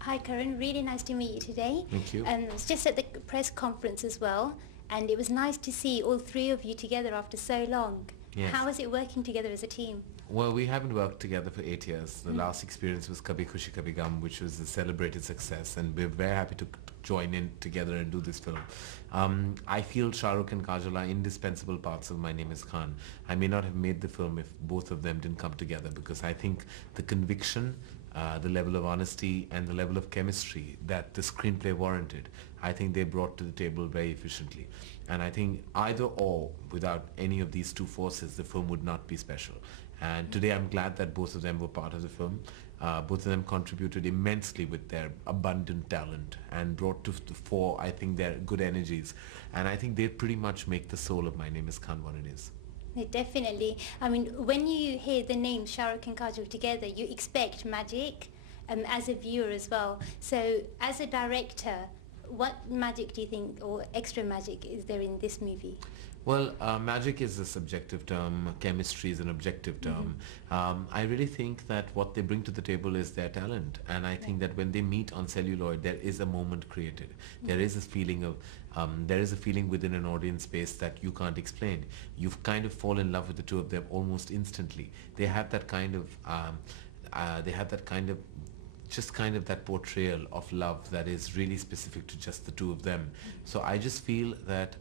Hi Karan, really nice to meet you today. Thank you. I was just at the press conference as well, and it was nice to see all three of you together after so long. Yes. How is it working together as a team? Well, we haven't worked together for 8 years. The last experience was Kabhi Khushi Kabhi Gum, which was a celebrated success, and we're very happy to join in together and do this film. I feel Shahrukh and Kajol are indispensable parts of My Name is Khan. I may not have made the film if both of them didn't come together, because I think the conviction, the level of honesty and the level of chemistry that the screenplay warranted, I think they brought to the table very efficiently. And I think either or, without any of these two forces, the film would not be special. And today I'm glad that both of them were part of the film. Both of them contributed immensely with their abundant talent and brought to the fore, I think, their good energies. And I think they pretty much make the soul of My Name is Khan what it is. Yeah, definitely. I mean, when you hear the names Shahrukh and Kajol together, you expect magic as a viewer as well. So as a director, what magic do you think, or extra magic, is there in this movie? Well, magic is a subjective term, chemistry is an objective term. I really think that what they bring to the table is their talent, and I think that when they meet on celluloid, there is a moment created. There is a feeling of, there is a feeling within an audience space that you can't explain. You kind of fall in love with the two of them almost instantly. They have that kind of, just kind of that portrayal of love that is really specific to just the two of them. So I just feel that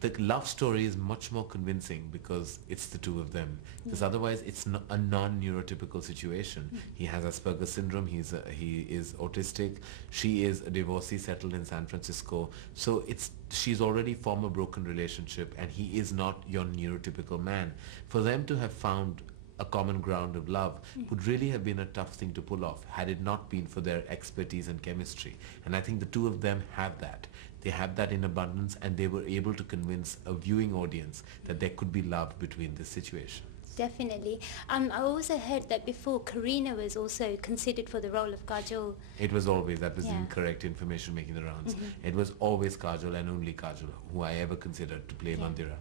the love story is much more convincing because it's the two of them. Because otherwise it's a non-neurotypical situation. He has Asperger's syndrome, he is autistic, she is a divorcee settled in San Francisco. So she's already formed a broken relationship and he is not your neurotypical man. For them to have found a common ground of love would really have been a tough thing to pull off had it not been for their expertise and chemistry. And I think the two of them have that. They have that in abundance, and they were able to convince a viewing audience that there could be love between this situation. Definitely. I also heard that before Karina was also considered for the role of Kajol. It was always, that was incorrect information making the rounds. It was always Kajol and only Kajol who I ever considered to play Mandira.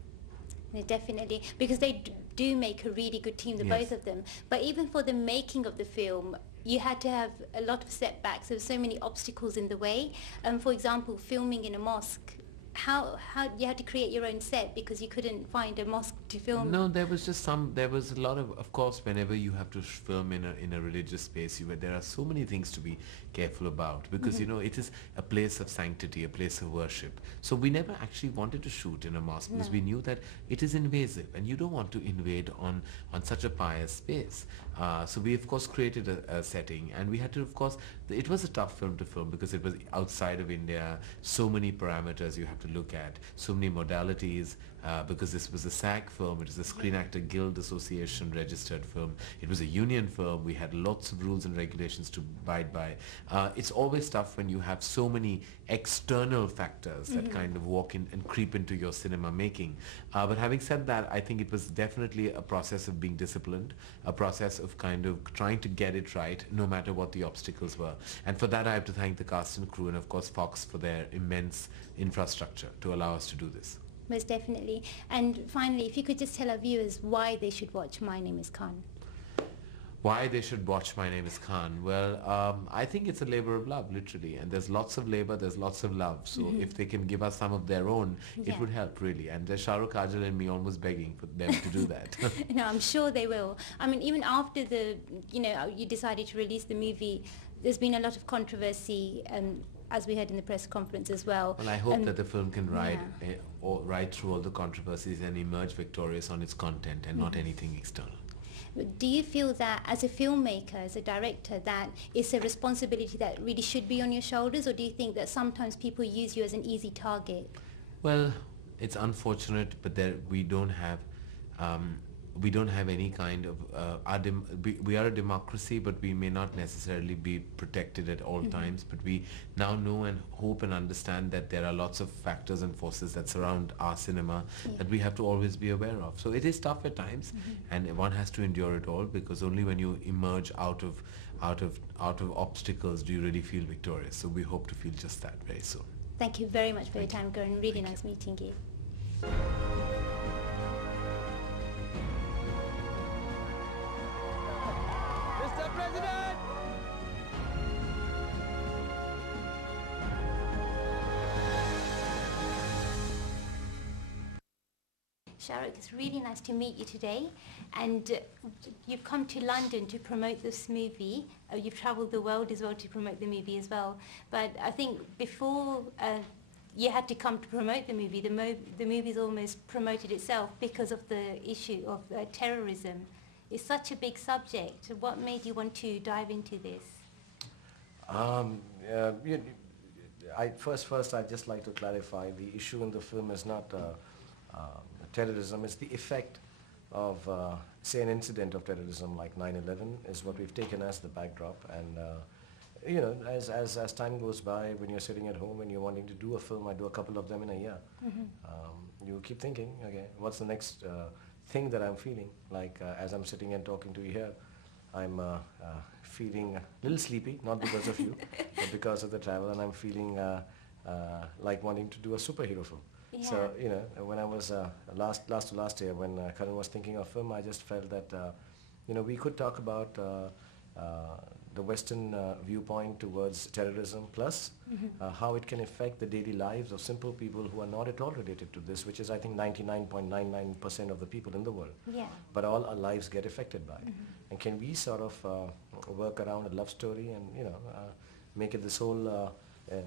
Yeah, definitely, because they do make a really good team, the both of them. But even for the making of the film, you had to have a lot of setbacks. There were so many obstacles in the way. For example, filming in a mosque. How you had to create your own set because you couldn't find a mosque to film? No, there was just there was a lot of course, whenever you have to film in a religious space, there are so many things to be careful about because, you know, it is a place of sanctity, a place of worship. So we never actually wanted to shoot in a mosque because we knew that it is invasive and you don't want to invade on such a pious space. So we of course created a setting, and we had to, of course, it was a tough film to film because it was outside of India, so many parameters you have to look at, so many modalities, because this was a SAG film, it was a Screen Actor Guild Association registered film, it was a union film, we had lots of rules and regulations to abide by. It's always tough when you have so many external factors that kind of walk in and creep into your cinema making. But having said that, I think it was definitely a process of being disciplined, a process of kind of trying to get it right no matter what the obstacles were. And for that I have to thank the cast and crew and of course Fox for their immense infrastructure to allow us to do this. Most definitely. And finally, if you could just tell our viewers why they should watch My Name is Khan. Why they should watch My Name is Khan? Well, I think it's a labor of love, literally, and there's lots of labor, there's lots of love. So if they can give us some of their own, it would help, really. And there's Shahrukh, Kajol and me almost begging for them to do that. No, I'm sure they will. I mean, even after you decided to release the movie, there's been a lot of controversy, as we heard in the press conference as well. Well, I hope that the film can ride through all the controversies and emerge victorious on its content and not anything external. Do you feel that as a filmmaker, as a director, that it's a responsibility that really should be on your shoulders, or do you think that sometimes people use you as an easy target? Well, it's unfortunate, but we don't have we don't have any kind of we are a democracy, but we may not necessarily be protected at all times, but we now know and hope and understand that there are lots of factors and forces that surround our cinema that we have to always be aware of. So it is tough at times, and one has to endure it all, because only when you emerge out of obstacles do you really feel victorious. So we hope to feel just that very soon. Thank you very much for your time, Karan. Really nice meeting you. Mr. President! Shahrukh, it's really nice to meet you today, and you've come to London to promote this movie. You've travelled the world as well to promote the movie as well. But I think before you had to come to promote the movie, the movie's almost promoted itself because of the issue of terrorism. It's such a big subject. What made you want to dive into this? First, I'd just like to clarify the issue in the film is not terrorism. It's the effect of, say, an incident of terrorism like 9/11 is what we've taken as the backdrop. And you know, as time goes by, when you're sitting at home and you're wanting to do a film, I do a couple of them in a year. You keep thinking, okay, what's the next thing that I'm feeling? Like as I'm sitting and talking to you here, I'm feeling a little sleepy, not because of you, but because of the travel, and I'm feeling like wanting to do a superhero film. Yeah. So, you know, when I was last year, when Karan was thinking of film, I just felt that, you know, we could talk about the Western viewpoint towards terrorism, plus how it can affect the daily lives of simple people who are not at all related to this, which is, I think, 99.99% of the people in the world. Yeah. But all our lives get affected by it. And can we sort of work around a love story and, you know, make it this whole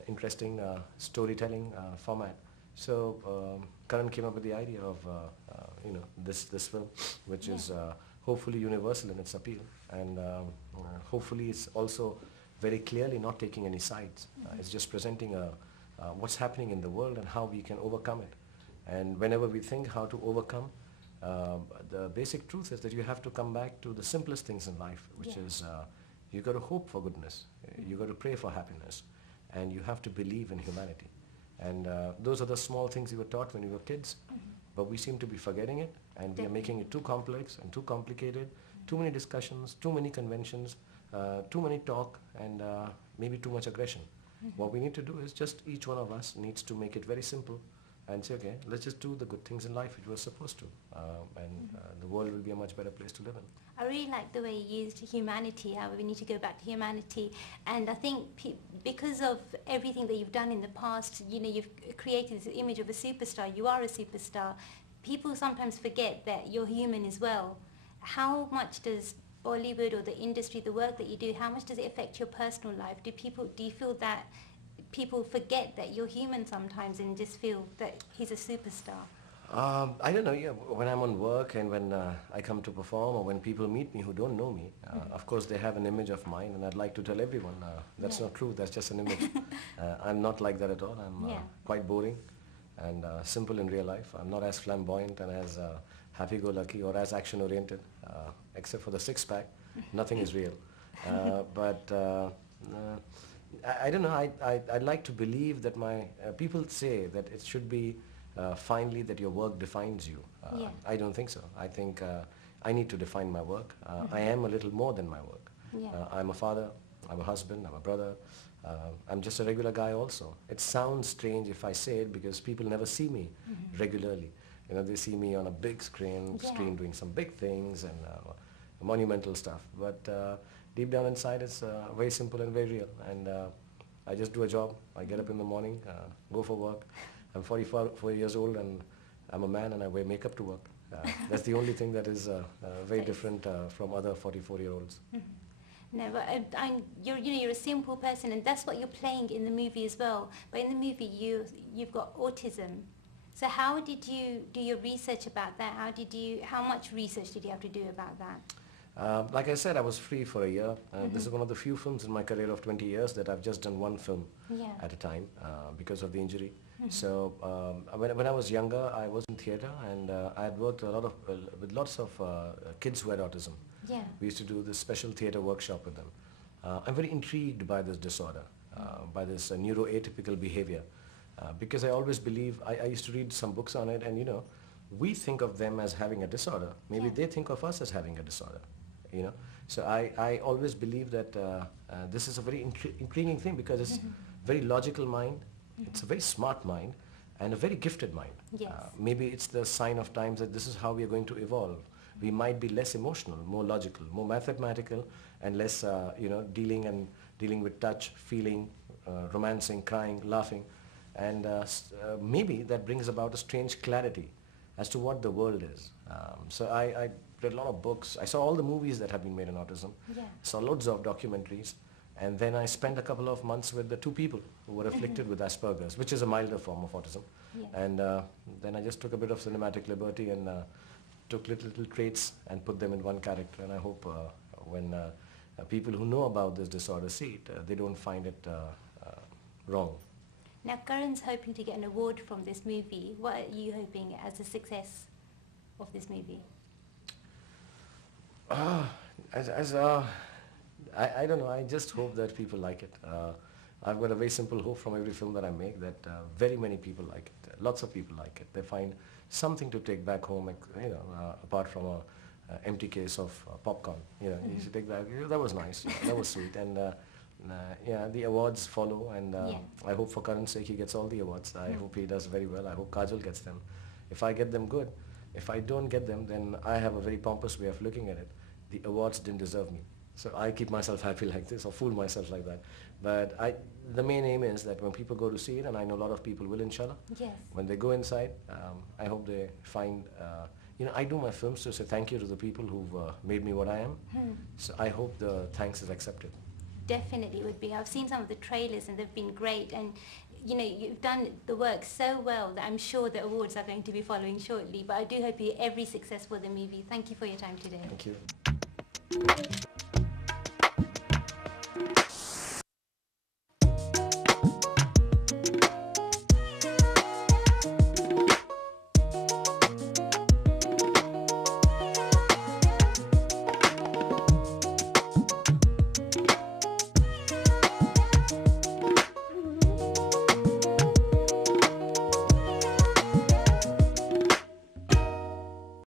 interesting storytelling format? So Karan came up with the idea of, you know, this film, which is hopefully universal in its appeal, and hopefully it's also very clearly not taking any sides. It's just presenting what's happening in the world and how we can overcome it. And whenever we think how to overcome, the basic truth is that you have to come back to the simplest things in life, which is you got to hope for goodness, you got to pray for happiness, and you have to believe in humanity. And those are the small things you were taught when you were kids, but we seem to be forgetting it, and we are making it too complex and too complicated, too many discussions, too many conventions, too many talk, and maybe too much aggression. What we need to do is just each one of us needs to make it very simple and say, okay, let's just do the good things in life which we're supposed to, and the world will be a much better place to live in. I really like the way you used humanity, how we need to go back to humanity. And I think because of everything that you've done in the past, you know, you've created this image of a superstar. You are a superstar. People sometimes forget that you're human as well. How much does Bollywood or the industry, the work that you do, how much does it affect your personal life? Do you feel that people forget that you're human sometimes and just feel that he's a superstar? I don't know, yeah, when I'm on work and when I come to perform, or when people meet me who don't know me, of course they have an image of mine, and I'd like to tell everyone that's not true, that's just an image. I'm not like that at all. I'm quite boring and simple in real life. I'm not as flamboyant and as happy-go-lucky or as action-oriented, except for the six-pack. Nothing is real. But I don't know, I'd like to believe that people say that it should be finally that your work defines you. I don't think so. I think I need to define my work. I am a little more than my work. I'm a father, I'm a husband, I'm a brother. I'm just a regular guy also. It sounds strange if I say it because people never see me regularly. You know, they see me on a big screen doing some big things and monumental stuff. But deep down inside it's very simple and very real. And I just do a job. I get up in the morning, go for work. I'm 44 years old and I'm a man and I wear makeup to work. That's the only thing that is very different from other 44-year-olds. No, but you're a simple person, and that's what you're playing in the movie as well. But in the movie, you've got autism. So how did you do your research about that? How much research did you have to do about that? Like I said, I was free for a year. This is one of the few films in my career of 20 years that I've just done one film Yeah. at a time because of the injury. So when I was younger, I was in theatre, and I had worked a lot of with lots of kids who had autism. Yeah. We used to do this special theatre workshop with them. I'm very intrigued by this disorder, by this neuroatypical behavior, because I always believe, I used to read some books on it, and you know, we think of them as having a disorder. Maybe Yeah. they think of us as having a disorder, you know. So I always believe that this is a very intriguing thing, because it's very logical mind, it's a very smart mind, and a very gifted mind. Yes. Maybe it's the sign of times that this is how we are going to evolve. We might be less emotional, more logical, more mathematical, and less, you know, dealing with touch, feeling, romancing, crying, laughing, and maybe that brings about a strange clarity as to what the world is. So I read a lot of books. I saw all the movies that have been made on autism. Yeah. Saw loads of documentaries, and then I spent a couple of months with the two people who were afflicted with Asperger's, which is a milder form of autism. Yeah. And then I just took a bit of cinematic liberty and took little traits and put them in one character. And I hope when people who know about this disorder see it, they don't find it wrong. Now, Karan's hoping to get an award from this movie. What are you hoping as a success of this movie? I don't know. I just hope that people like it. I've got a very simple hope from every film that I make, that very many people like it. Lots of people like it. They find something to take back home, you know, apart from a empty case of popcorn. You know, you should take back. That was nice. That was sweet. And yeah, the awards follow, and Yeah. I hope for Karan's sake he gets all the awards. I hope he does very well. I hope Kajal gets them. If I get them, good. If I don't get them, then I have a very pompous way of looking at it. The awards didn't deserve me. So I keep myself happy like this, or fool myself like that. But the main aim is that when people go to see it, and I know a lot of people will, inshallah, Yes. when they go inside, I hope they find, you know, I do my films to say thank you to the people who've made me what I am. So I hope the thanks is accepted. Definitely would be. I've seen some of the trailers and they've been great, and you know, you've done the work so well that I'm sure the awards are going to be following shortly. But I do hope you every success for the movie. Thank you for your time today. Thank you.